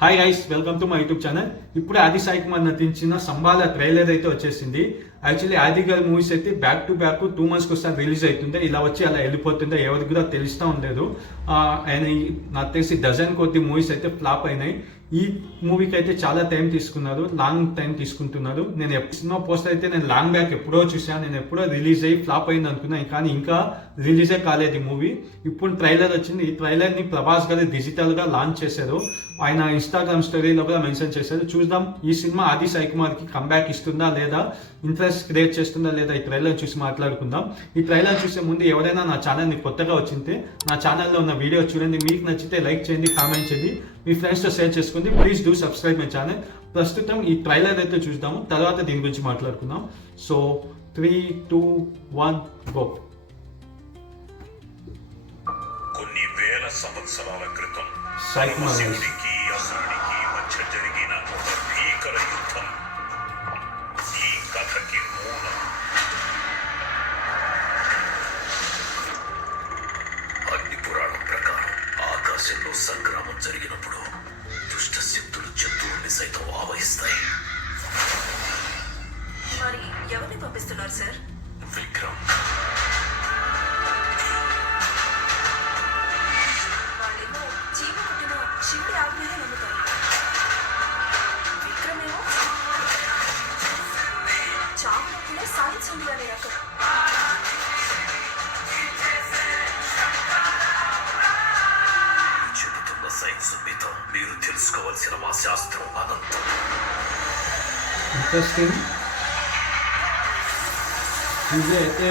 Hi guys, welcome to my YouTube channel. ఇప్పుడు ఆది సాయి కుమార్ నటించిన సంబాల ట్రైలర్ అయితే వచ్చేసింది. యాక్చువల్లీ ఆది గారి మూవీస్ అయితే బ్యాక్ టు బ్యాక్ 2 months ఒకసారి రిలీజ్ అవుతుండే, ఇలా వచ్చి అలా వెళ్ళిపోతుండే, ఎవరికి కూడా తెలుస్తూ ఉండలేదు. ఆయన నాకు తెలిసి డజన్ కొద్ది మూవీస్ అయితే ఫ్లాప్ అయినాయి. ఈ మూవీకి అయితే చాలా టైం తీసుకున్నారు, లాంగ్ టైం తీసుకుంటున్నారు. నేను సినిమా పోస్టర్ అయితే నేను లాంగ్ బ్యాక్ ఎప్పుడో చూసాను, నేను ఎప్పుడో రిలీజ్ అయ్యి ఫ్లాప్ అయింది అనుకున్నాను, కానీ ఇంకా రిలీజే కాలేదు ఈ మూవీ. ఇప్పుడు ట్రైలర్ వచ్చింది. ఈ ట్రైలర్ని ప్రభాస్ గారు డిజిటల్గా లాంచ్ చేశారు. ఆయన ఇన్స్టాగ్రామ్ స్టోరీలో కూడా మెన్షన్ చేశారు. చూద్దాం ఈ సినిమా ఆది సాయి కుమార్కి కంబ్యాక్ ఇస్తుందా లేదా, ఇంట్రెస్ట్ క్రియేట్ చేస్తుందా లేదా, ఈ ట్రైలర్ చూసి మాట్లాడుకుందాం. ఈ ట్రైలర్ చూసే ముందు ఎవరైనా నా ఛానల్ని కొత్తగా వచ్చింటే నా ఛానల్లో ఉన్న వీడియో చూడండి, మీకు నచ్చితే లైక్ చేయండి, కామెంట్ చేయండి, మీ ఫ్రెండ్స్తో షేర్ చేసుకోండి. Please do subscribe my channel. ప్రస్తుతం ఈ ట్రైలర్ అయితే చూద్దాము, తర్వాత దీని గురించి మాట్లాడుకుందాం. So 3, 2, 1 go. కొన్ని వేల సంవత్సరాల క్రితం సాయి కుమార్ శివుడికి అసురుడికి మధ్య జరిగిన ఒక భీకర యుద్ధం ఈ కథకి మూలం. అగ్ని పురాణం ప్రకారం ఆకాశంలో సంగ్రామం జరిగినప్పుడు దుష్ట శక్తులు జంతువుల్ని సైతం ఆవహిస్తాయి. మరి ఎవరిని పంపిస్తున్నారు సార్? విక్రమ్ వాళ్ళేమో చీమ పుట్టిన శివుడి ఆజ్ఞనే నమ్ముతారు. విక్రమేమో చావునప్పుడే సైన్స్ ఉంది అనే రకం. చెబుతున్న సైన్స్ మితం, మీరు తెలుసుకోవాల్సిన మా శాస్త్రం అనంతం. ఇంట్రెస్టింగ్. ఇది అయితే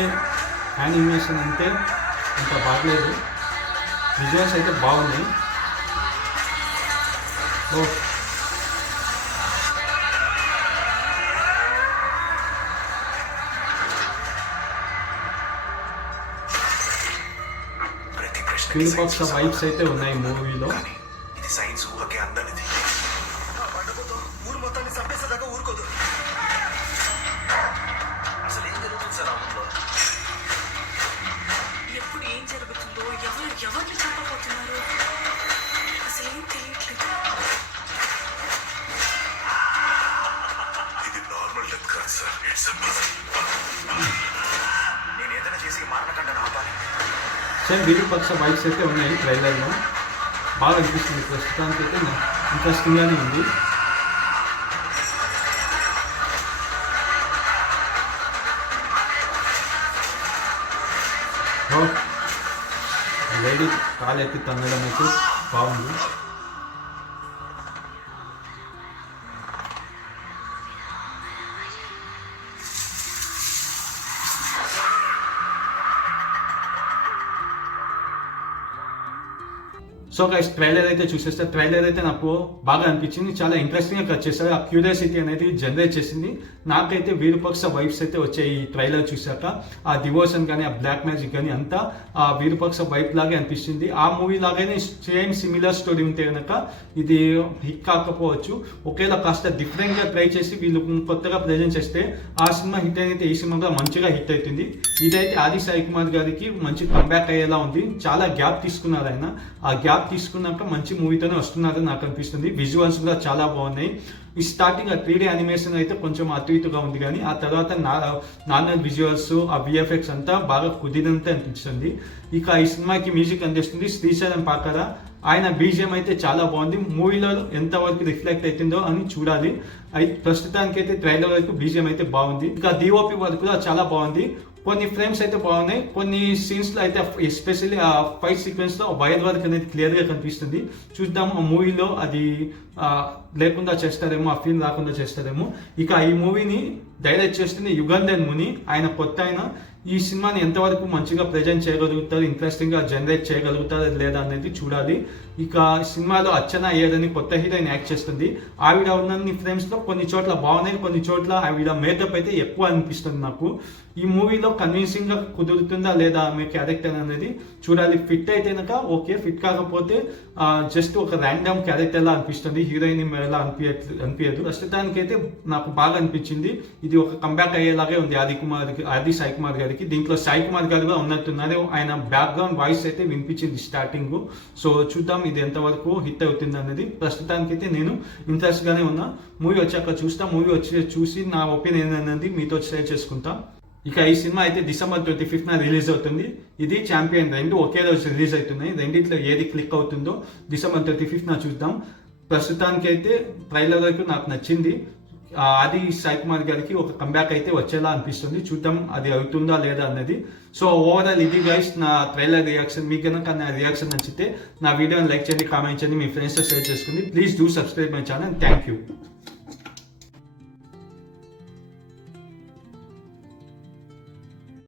యానిమేషన్ అంటే అంత బాగలేదు, విజువల్స్ అయితే బాగున్నాయి. ప్రతి ప్రశ్నకి విరుపక్ష సైన్స్ వైబ్స్ అయితే ఉన్నాయి మూవీలో. కానీ ఇది సైన్స్ ఊహకే అందనిది. ఊరు మొత్తాన్ని చంపేసేదాకా ఊరుకోదు. అసలు ఏం జరుగుతుంది సార్ ఆ ఊర్లో? ఎప్పుడు ఏం జరుగుతుందో, ఎవరిని చంపబోతున్నారు అసలు ఏం తెలియట్లేదు. ఇది నార్మల్ డెత్ కాదు సార్, ఇట్స్ నేను ఏదైనా చేసి మారణకండాను ఆపాలి. సేమ్ విరుపక్ష వైబ్స్ అయితే ఉన్నాయి ట్రైలర్లో, బాగా అనిపిస్తుంది. ప్రస్తుతానికి అయితే ఇంట్రెస్టింగ్గానే ఉంది. లేడీ కాలెత్తి తన్నడం అయితే బాగుంది. సో గైస్, ట్రైలర్ అయితే చూసేస్తే ట్రైలర్ అయితే నాకు బాగా అనిపించింది. చాలా ఇంట్రెస్టింగ్గా కట్ చేస్తారు. ఆ క్యూరియాసిటీ అనేది జనరేట్ చేసింది. నాకైతే విరుపక్ష వైబ్స్ అయితే వచ్చాయి ఈ ట్రైలర్ చూసాక. ఆ డివోషన్ కానీ, ఆ బ్లాక్ మ్యాజిక్ కానీ అంతా ఆ విరుపక్ష వైబ్ లాగే అనిపిస్తుంది. ఆ మూవీ లాగానే సేమ్ సిమిలర్ స్టోరీ ఉంటే కనుక ఇది హిట్ కాకపోవచ్చు. ఒకేలా కాస్త డిఫరెంట్గా ట్రై చేసి వీళ్ళు కొత్తగా ప్రజెంట్ చేస్తే ఆ సినిమా హిట్ అయితే ఈ సినిమా కూడా మంచిగా హిట్ అవుతుంది. ఇదైతే ఆది సాయి కుమార్ గారికి మంచి కంబ్యాక్ అయ్యేలా ఉంది. చాలా గ్యాప్ తీసుకున్నారు ఆయన. ఆ గ్యాప్ తీసుకున్నాక మంచి మూవీతోనే వస్తున్నారని నాకు అనిపిస్తుంది. విజువల్స్ కూడా చాలా బాగున్నాయి. ఈ స్టార్టింగ్ ఆ 3D యానిమేషన్ అయితే కొంచెం అటు ఇటుగా ఉంది, కానీ ఆ తర్వాత నార్మల్ విజువల్స్, ఆ విఎఫ్ఎక్స్ అంతా బాగా కుదిరినంత అనిపిస్తుంది. ఇక ఈ సినిమాకి మ్యూజిక్ అందిస్తుంది శ్రీశైలం పాకర. ఆయన బీజిఎం అయితే చాలా బాగుంది. మూవీలో ఎంతవరకు రిఫ్లెక్ట్ అవుతుందో అని చూడాలి. ప్రస్తుతానికి అయితే ట్రైలర్ వరకు బీజిఎం అయితే బాగుంది. ఇంకా డిఓపి వర్క్ కూడా చాలా బాగుంది. కొన్ని ఫ్రేమ్స్ అయితే బాగున్నాయి, కొన్ని సీన్స్లో అయితే ఎస్పెషల్లీ ఆ ఫైట్ సీక్వెన్స్లో వైర్ వర్క్ అనేది క్లియర్గా కనిపిస్తుంది. చూద్దాము ఆ మూవీలో అది లేకుండా చేస్తారేమో, ఆ ఫీల్ రాకుండా చేస్తారేమో. ఇక ఈ మూవీని డైరెక్ట్ చేస్తుంది యుగంధర్ ముని. ఆయన కొత్త ఆయన. ఈ సినిమాని ఎంతవరకు మంచిగా ప్రజెంట్ చేయగలుగుతారు, ఇంట్రెస్టింగ్గా జనరేట్ చేయగలుగుతారు లేదా అనేది చూడాలి. ఇక సినిమాలో అర్చన అయ్యేదని కొత్త హీరోయిన్ యాక్ట్ చేస్తుంది. ఆవిడ ఉన్న ఫ్రేమ్స్లో కొన్ని చోట్ల బాగున్నాయి, కొన్ని చోట్ల ఆవిడ మేకప్ అయితే ఎక్కువ అనిపిస్తుంది నాకు. ఈ మూవీలో కన్విన్సింగ్గా కుదురుతుందా లేదా ఆమె క్యారెక్టర్ అనేది చూడాలి. ఫిట్ అయితే కనుక ఓకే, ఫిట్ కాకపోతే జస్ట్ ఒక ర్యాండమ్ క్యారెక్టర్ లా అనిపిస్తుంది, హీరోయిన్ ఎలా అనిపించదు. ప్రస్తుతానికి అయితే నాకు బాగా అనిపించింది. ఇది ఒక కంబ్యాక్ అయ్యేలాగే ఉంది ఆది సాయి కుమార్ గారికి. గారికి. దీంట్లో సాయి కుమార్ గారు కూడా ఉన్నట్టున్నారు. ఆయన బ్యాక్గ్రౌండ్ వాయిస్ అయితే వినిపించింది స్టార్టింగ్. సో చూద్దాం ఇది ఎంతవరకు హిట్ అవుతుంది అన్నది. ప్రస్తుతానికైతే నేను ఇంట్రెస్ట్ గానే ఉన్నా. మూవీ వచ్చాక చూస్తా. మూవీ వచ్చి చూసి నా ఒపీనియన్ అనేది మీతో షేర్ చేసుకుంటా. ఇక ఈ సినిమా అయితే December 25th రిలీజ్ అవుతుంది. ఇది ఛాంపియన్ రెండు ఒకే రోజు రిలీజ్ అవుతున్నాయి. రెండిట్లో ఏది క్లిక్ అవుతుందో December 25th చూద్దాం. ప్రస్తుతానికైతే ట్రైలర్ వరకు నాకు నచ్చింది. అది సాయి కుమార్ గారికి ఒక కంబ్యాక్ అయితే వచ్చేలా అనిపిస్తుంది. చూద్దాం అది అవుతుందా లేదా అన్నది. సో ఓవరాల్ ఇది గైస్ నా ట్రైలర్ రియాక్షన్. మీకు కనుక నా రియాక్షన్ నచ్చితే నా వీడియోని లైక్ చేయండి, కామెంట్ చేయండి, మీ ఫ్రెండ్స్తో షేర్ చేసుకోండి. Please do subscribe my channel. Thank you.